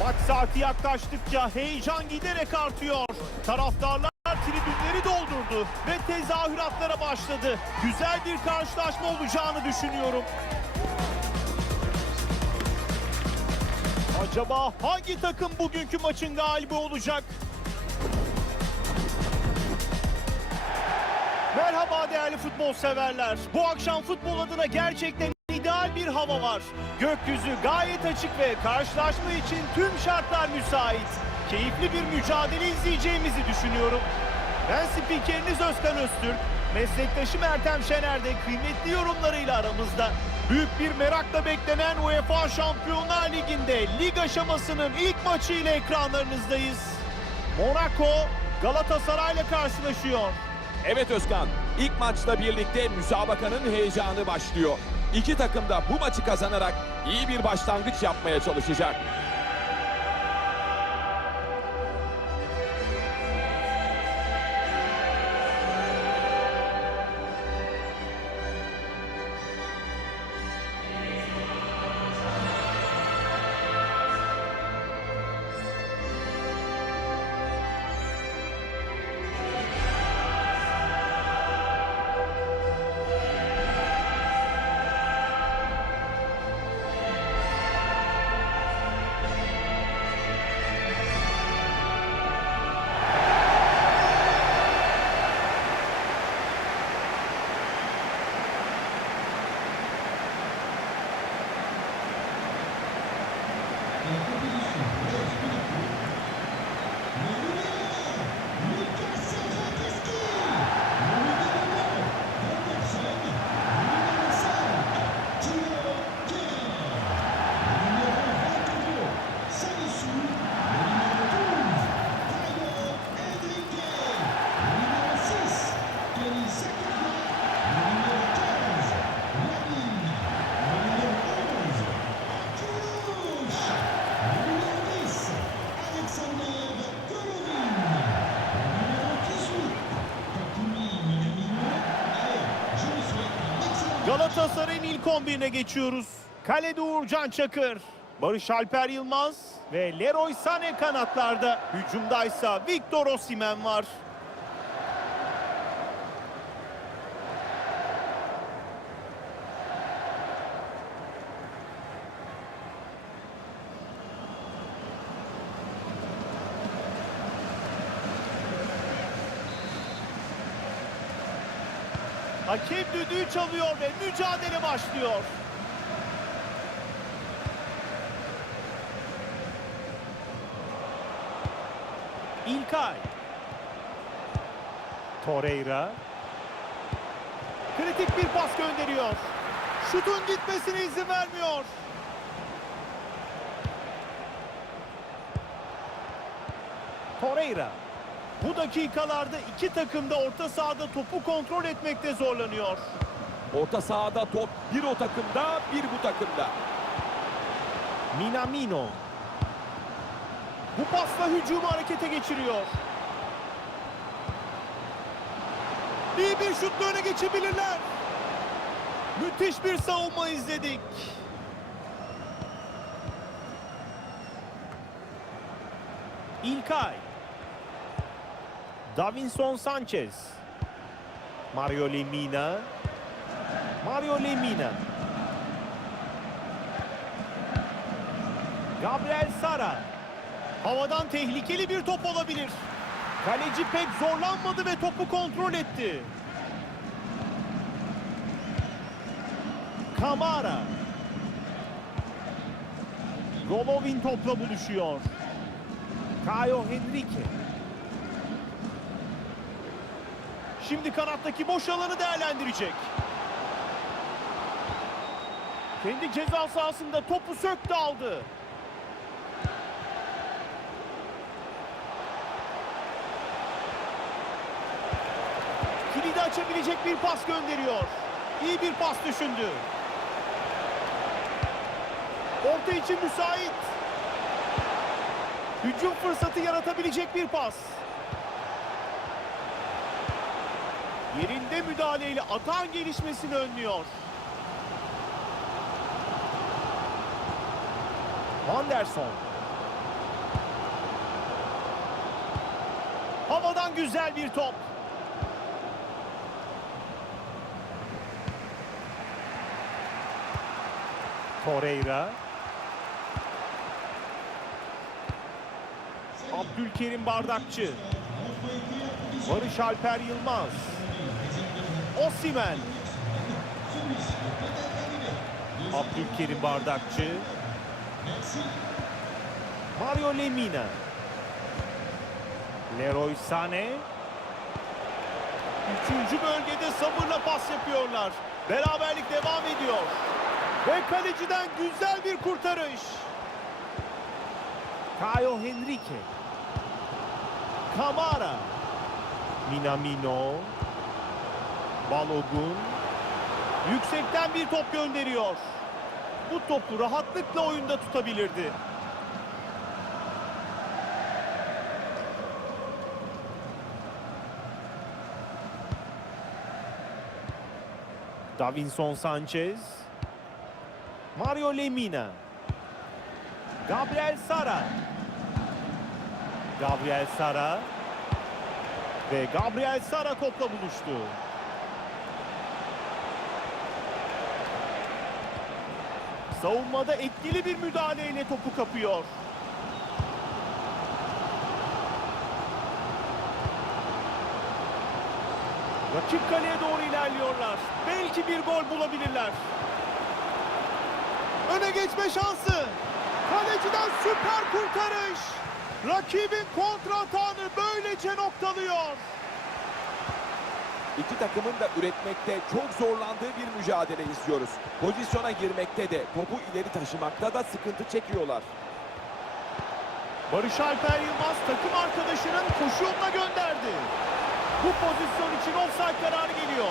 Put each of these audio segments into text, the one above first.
Maç saati yaklaştıkça heyecan giderek artıyor. Taraftarlar tribünleri doldurdu ve tezahüratlara başladı. Güzel bir karşılaşma olacağını düşünüyorum. Acaba hangi takım bugünkü maçın galibi olacak? Merhaba değerli futbol severler. Bu akşam futbol adına gerçekten ideal bir hava var. Gökyüzü gayet açık ve karşılaşma için tüm şartlar müsait. Keyifli bir mücadele izleyeceğimizi düşünüyorum. Ben spikeriniz Özkan Öztürk. Meslektaşım Ertem Şener de kıymetli yorumlarıyla aramızda. Büyük bir merakla beklenen UEFA Şampiyonlar Ligi'nde lig aşamasının ilk maçıyla ekranlarınızdayız. Monaco Galatasaray'la karşılaşıyor. Evet Özkan, ilk maçla birlikte müsabakanın heyecanı başlıyor. İki takım da bu maçı kazanarak iyi bir başlangıç yapmaya çalışacak. いいし。Galatasaray'ın ilk 11'ine geçiyoruz. Kalede Uğurcan Çakır, Barış Alper Yılmaz ve Leroy Sané kanatlarda. Hücumdaysa Victor Osimhen var. Hakem düdüğü çalıyor ve mücadele başlıyor. İlkay. Torreira. Kritik bir pas gönderiyor. Şutun gitmesine izin vermiyor. Torreira. Bu dakikalarda iki takım da orta sahada topu kontrol etmekte zorlanıyor. Orta sahada top bir o takımda bir bu takımda. Minamino. Bu pasla hücumu harekete geçiriyor. İyi bir şutla öne geçebilirler. Müthiş bir savunma izledik. İlkay. Davinson Sanchez. Mario Lemina. Mario Lemina. Gabriel Sara. Havadan tehlikeli bir top olabilir. Kaleci pek zorlanmadı ve topu kontrol etti. Kamara. Golovin topla buluşuyor. Caio Henrique. Şimdi kanattaki boş alanı değerlendirecek. Kendi ceza sahasında topu söktü aldı. Kilidi açabilecek bir pas gönderiyor. İyi bir pas düşündü. Orta için müsait. Hücum fırsatı yaratabilecek bir pas. Yerinde müdahaleyle atan gelişmesini önlüyor. Anderson. Havadan güzel bir top. Torreira. Abdülkerim Bardakçı. Barış Alper Yılmaz. Osimen. Abdülkerim Bardakçı. Mario Lemina. Leroy Sané. Üçüncü bölgede sabırla pas yapıyorlar. Beraberlik devam ediyor. Ve kaleciden güzel bir kurtarış. Caio Henrique. Kamara. Minamino. Balogun. Yüksekten bir top gönderiyor. Bu topu rahatlıkla oyunda tutabilirdi. Davinson Sanchez. Mario Lemina. Gabriel Sara. Gabriel Sara. Ve Gabriel Sara topla buluştu. Savunmada etkili bir müdahaleyle topu kapıyor. Rakip kaleye doğru ilerliyorlar. Belki bir gol bulabilirler. Öne geçme şansı. Kaleciden süper kurtarış. Rakibin kontra böylece noktalıyor. İki takımın da üretmekte çok zorlandığı bir mücadele izliyoruz. Pozisyona girmekte de topu ileri taşımakta da sıkıntı çekiyorlar. Barış Alper Yılmaz takım arkadaşının koşu gönderdi. Bu pozisyon için offside kararı geliyor.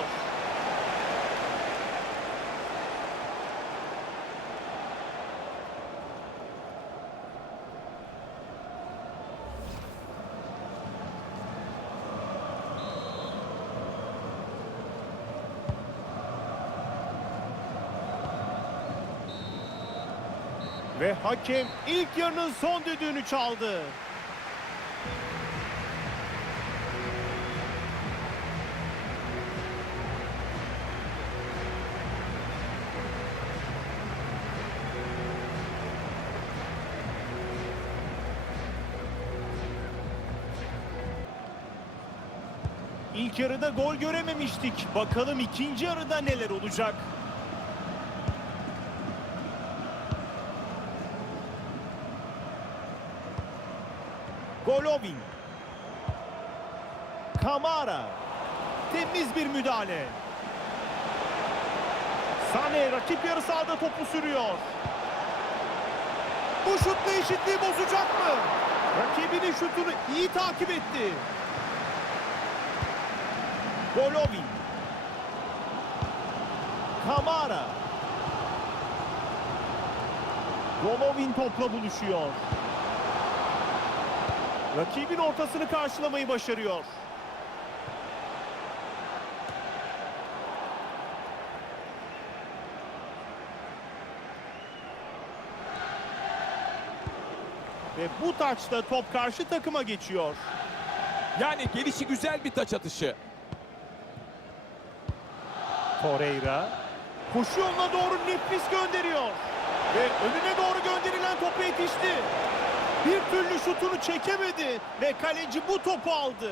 Ve hakem ilk yarının son düdüğünü çaldı. İlk yarıda gol görememiştik. Bakalım ikinci yarıda neler olacak? Golovin. Kamara. Temiz bir müdahale. Sane rakip yarı sahada topu sürüyor. Bu şutla eşitliği bozacak mı? Rakibinin şutunu iyi takip etti. Golovin. Kamara. Golovin topla buluşuyor. Rakibin ortasını karşılamayı başarıyor. Ve bu taçta top karşı takıma geçiyor. Yani gelişi güzel bir taç atışı. Torreira koşu yoluna doğru nefis gönderiyor. Ve önüne doğru gönderilen topa yetişti. Bir türlü şutunu çekemedi ve kaleci bu topu aldı.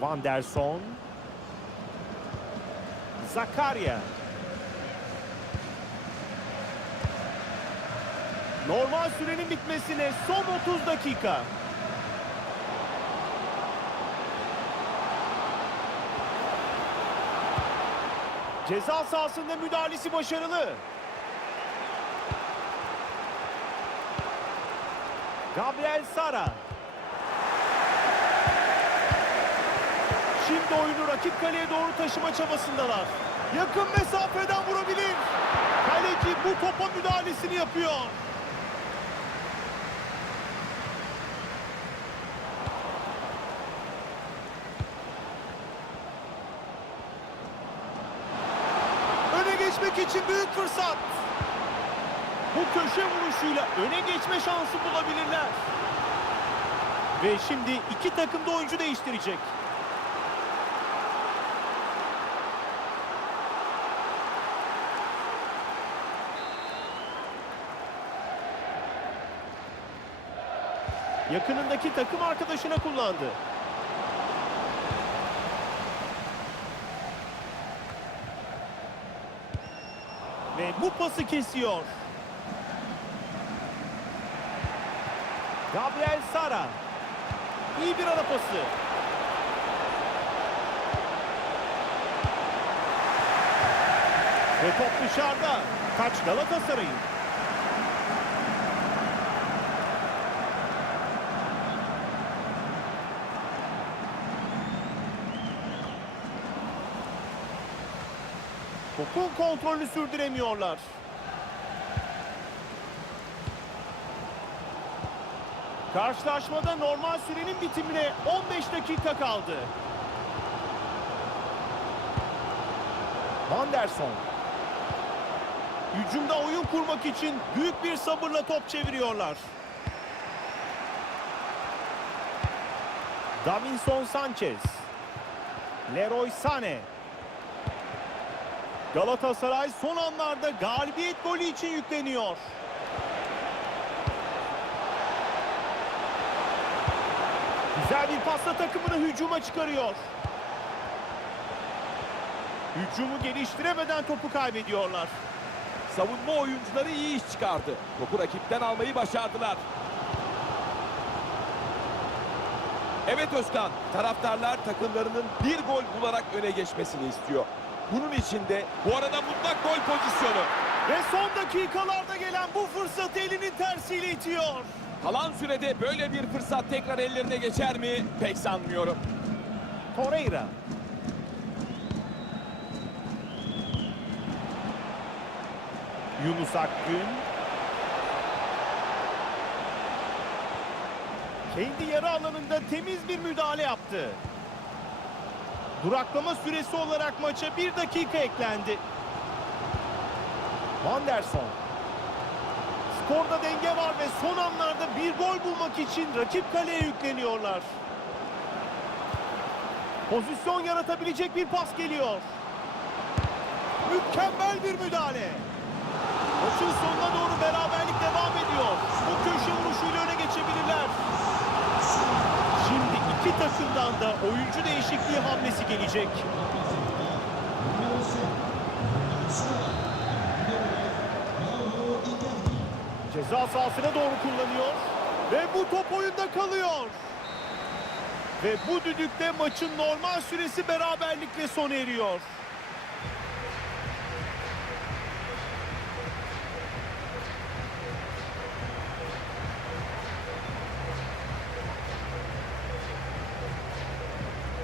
Van der Son. Zakaria. Normal sürenin bitmesine son 30 dakika. Ceza sahasında müdahalesi başarılı. Gabriel Sara. Şimdi oyunu rakip kaleye doğru taşıma çabasındalar. Yakın mesafeden vurabilir. Kaleci bu topa müdahalesini yapıyor. Öne geçmek için büyük fırsat. Bu köşe vuruşuyla öne geçme şansı bulabilirler. Ve şimdi iki takım da oyuncu değiştirecek. Yakınındaki takım arkadaşına kullandı. Ve bu pası kesiyor. Gabriel Sara. İyi bir ara pası. Ve top dışarıda. Taç Galatasaray'ın. Topun kontrolünü sürdüremiyorlar. Karşılaşmada normal sürenin bitimine 15 dakika kaldı. Anderson. Hücumda oyun kurmak için büyük bir sabırla top çeviriyorlar. Davinson Sanchez. Leroy Sané. Galatasaray son anlarda galibiyet golü için yükleniyor. Güzel bir pasla takımını hücuma çıkarıyor. Hücumu geliştiremeden topu kaybediyorlar. Savunma oyuncuları iyi iş çıkardı. Topu rakipten almayı başardılar. Evet Özkan, taraftarlar takımlarının bir gol bularak öne geçmesini istiyor. Bunun için de bu arada mutlak gol pozisyonu. Ve son dakikalarda gelen bu fırsatı elinin tersiyle itiyor. Kalan sürede böyle bir fırsat tekrar ellerine geçer mi? Pek sanmıyorum. Torreira. Yunus Akgün. Kendi yarı alanında temiz bir müdahale yaptı. Duraklama süresi olarak maça bir dakika eklendi. Vanderson. Skorda denge var ve son anlarda bir gol bulmak için rakip kaleye yükleniyorlar. Pozisyon yaratabilecek bir pas geliyor. Mükemmel bir müdahale. Maçın sonuna doğru beraberlik devam ediyor. Bu köşe vuruşuyla öne geçebilirler. Şimdi iki takımdan da oyuncu değişikliği hamlesi gelecek. Ceza sahasına doğru kullanıyor. Ve bu top oyunda kalıyor. Ve bu düdükte maçın normal süresi beraberlikle sona eriyor.